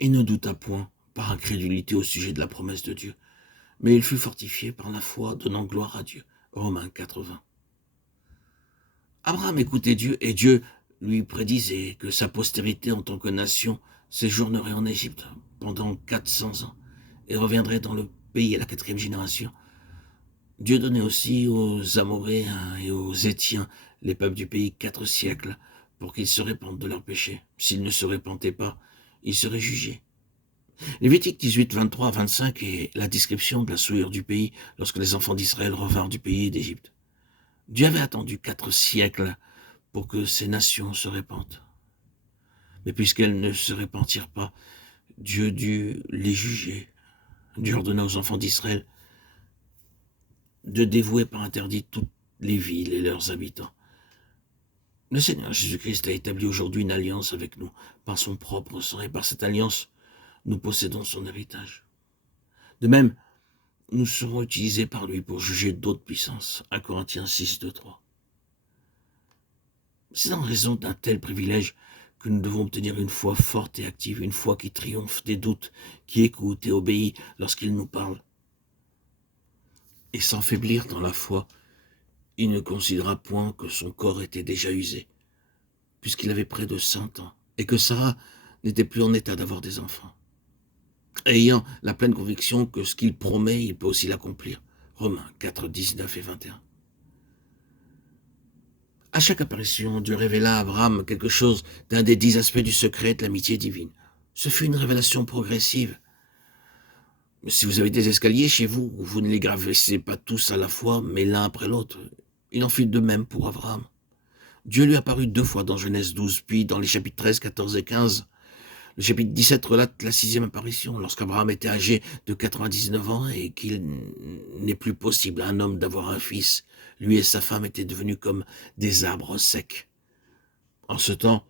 et ne douta point par incrédulité au sujet de la promesse de Dieu, mais il fut fortifié par la foi, donnant gloire à Dieu. Romains 4:20. Abraham écoutait Dieu, et Dieu lui prédisait que sa postérité en tant que nation séjournerait en Égypte pendant 400 ans et reviendrait dans le pays à la 4e génération. Dieu donnait aussi aux Amoréens et aux Étiens, les peuples du pays, 4 siècles pour qu'ils se répandent de leurs péchés. S'ils ne se répandaient pas, ils seraient jugés. Lévitique 18, 23 à 25 est la description de la souillure du pays lorsque les enfants d'Israël revinrent du pays d'Égypte. Dieu avait attendu 4 siècles pour que ces nations se répandent. Mais puisqu'elles ne se répendirent pas, Dieu dut les juger. Dieu ordonna aux enfants d'Israël de dévouer par interdit toutes les villes et leurs habitants. Le Seigneur Jésus-Christ a établi aujourd'hui une alliance avec nous par son propre sang, et par cette alliance, nous possédons son héritage. De même, nous serons utilisés par lui pour juger d'autres puissances. 1 Corinthiens 6, 2, 3. C'est en raison d'un tel privilège que nous devons obtenir une foi forte et active, une foi qui triomphe des doutes, qui écoute et obéit lorsqu'il nous parle. Et sans faiblir dans la foi, il ne considéra point que son corps était déjà usé, puisqu'il avait près de 100 ans, et que Sarah n'était plus en état d'avoir des enfants. Ayant la pleine conviction que ce qu'il promet, il peut aussi l'accomplir. Romains 4, 19 et 21. À chaque apparition, Dieu révéla à Abraham quelque chose d'un des 10 aspects du secret de l'amitié divine. Ce fut une révélation progressive. Mais si vous avez des escaliers chez vous, vous ne les gravissez pas tous à la fois, mais l'un après l'autre. Il en fut de même pour Abraham. Dieu lui apparut 2 fois dans Genèse 12, puis dans les chapitres 13, 14 et 15. Le chapitre 17 relate la 6e apparition, lorsqu'Abraham était âgé de 99 ans et qu'il n'est plus possible à un homme d'avoir un fils. Lui et sa femme étaient devenus comme des arbres secs. En ce temps,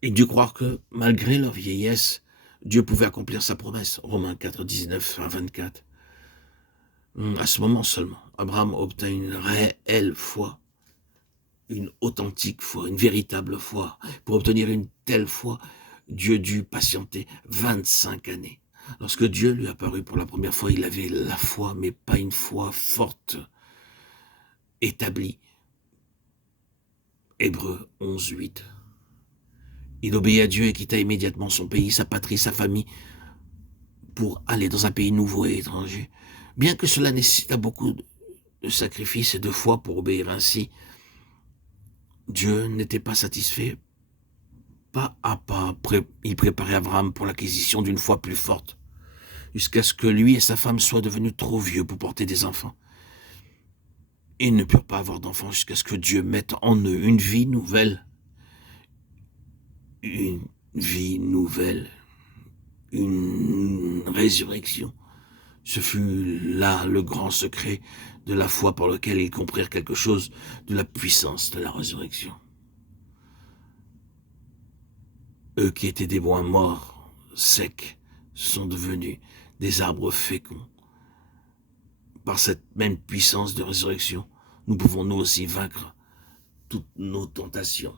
il dut croire que, malgré leur vieillesse, Dieu pouvait accomplir sa promesse. Romains 4, 19 à 24. À ce moment seulement, Abraham obtint une réelle foi, une authentique foi, une véritable foi. Pour obtenir une telle foi, Dieu dut patienter 25 années. Lorsque Dieu lui apparut pour la première fois, il avait la foi, mais pas une foi forte, établie. Hébreux 11, 8. Il obéit à Dieu et quitta immédiatement son pays, sa patrie, sa famille, pour aller dans un pays nouveau et étranger. Bien que cela nécessita beaucoup de sacrifices et de foi pour obéir ainsi, Dieu n'était pas satisfait. Pas à pas, il préparait Abraham pour l'acquisition d'une foi plus forte, jusqu'à ce que lui et sa femme soient devenus trop vieux pour porter des enfants. Ils ne purent pas avoir d'enfants jusqu'à ce que Dieu mette en eux une vie nouvelle. Une vie nouvelle. Une résurrection. Ce fut là le grand secret de la foi par lequel ils comprirent quelque chose de la puissance de la résurrection. Eux qui étaient des bois morts, secs, sont devenus des arbres féconds. Par cette même puissance de résurrection, nous pouvons nous aussi vaincre toutes nos tentations.